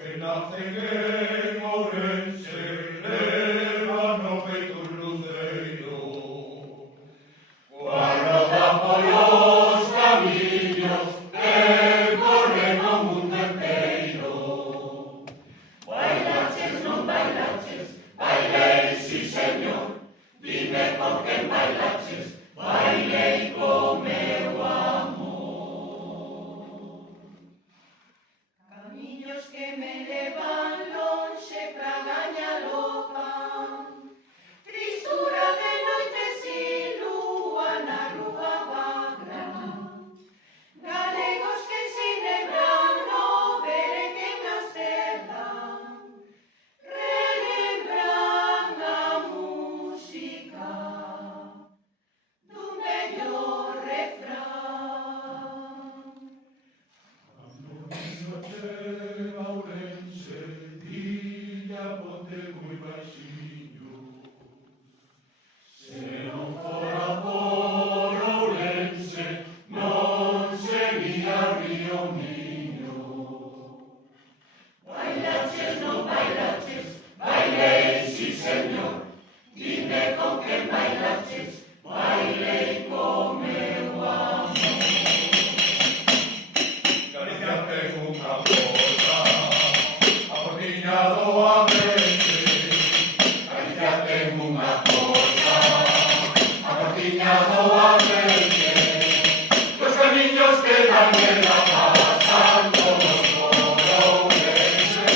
que nacen en Ourense levan no peito un luceiro. Cuando van polos camiños percorren o mundo enteiro. Bailaches, non bailaches, bailei, si señor, dime con quen bailaches, bailei con meu amor. Camiños que me levan lonxe pra gañar o pan, tristura de noite sin lúa na rúa bagra, galegos que se nebran no veren en Amsterdam, relembran a música dun mellor refrán. Chega Ourense, dilla ponte moi baixiño. Se non fora por Ourense, non sería Río Miño. Bailaches, non bailaches, bailei, si señor, dime con quen bailaches, bailei con meu amor. Galicia ten unha cosa, a portiña do Amete. Galicia ten unha cosa, a portiña do Amete. Os camiños que dan en la pasan todos por Ourense.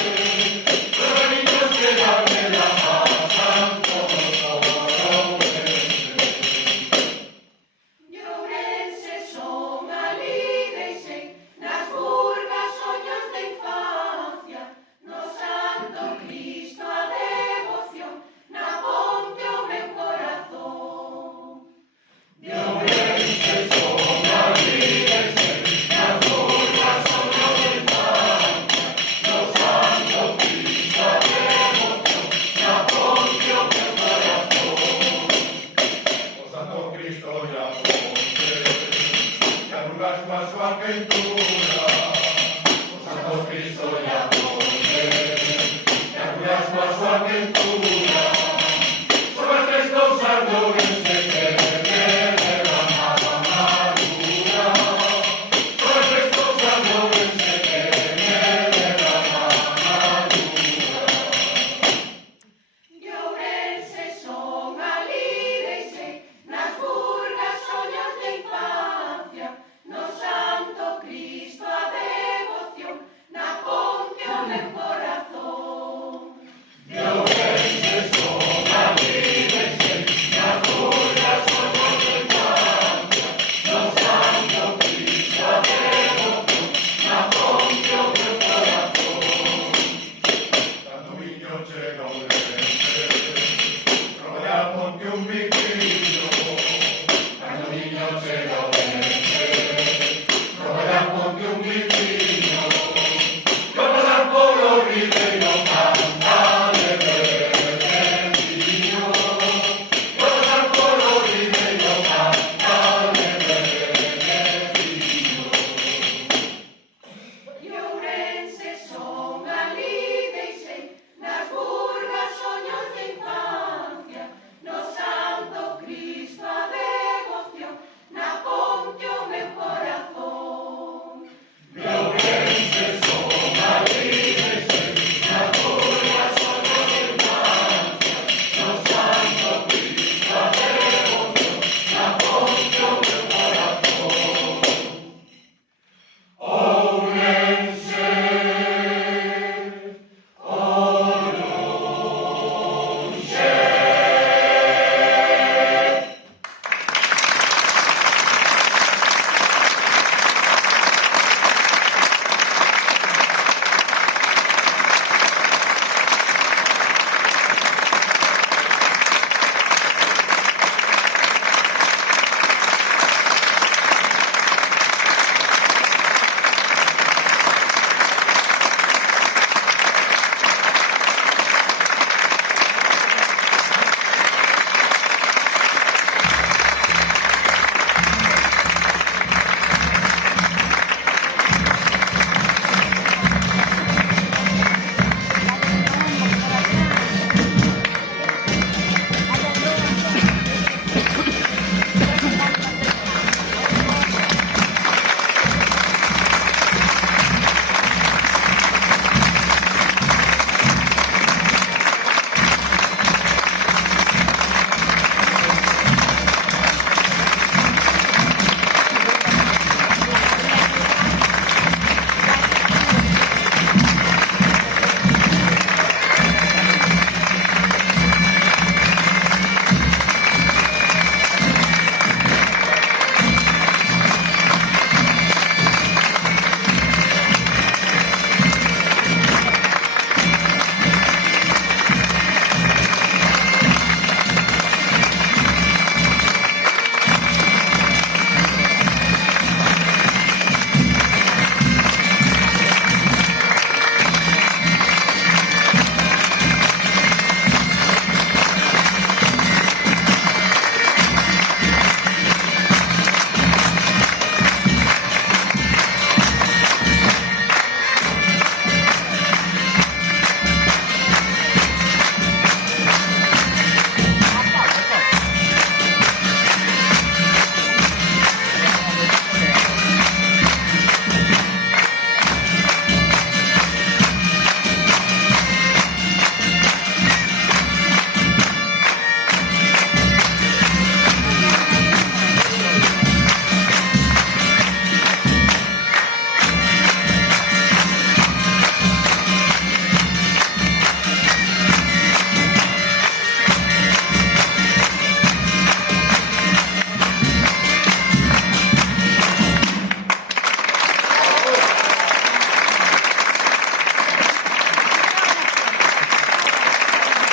Os camiños que dan en la pasan todos por Ourense. De Ourense son alí deixei, nas burgas soños de infancia, no Santo Cristo a devoción, na ponte o meu corazón. De Ourense son alí deixei, nas burgas soños de infancia, no Santo Cristo a devoción, na ponte o meu corazón. O Santo Cristo e a ponte, que arrugas coa súa quentura. O Santo Cristo e a ponte,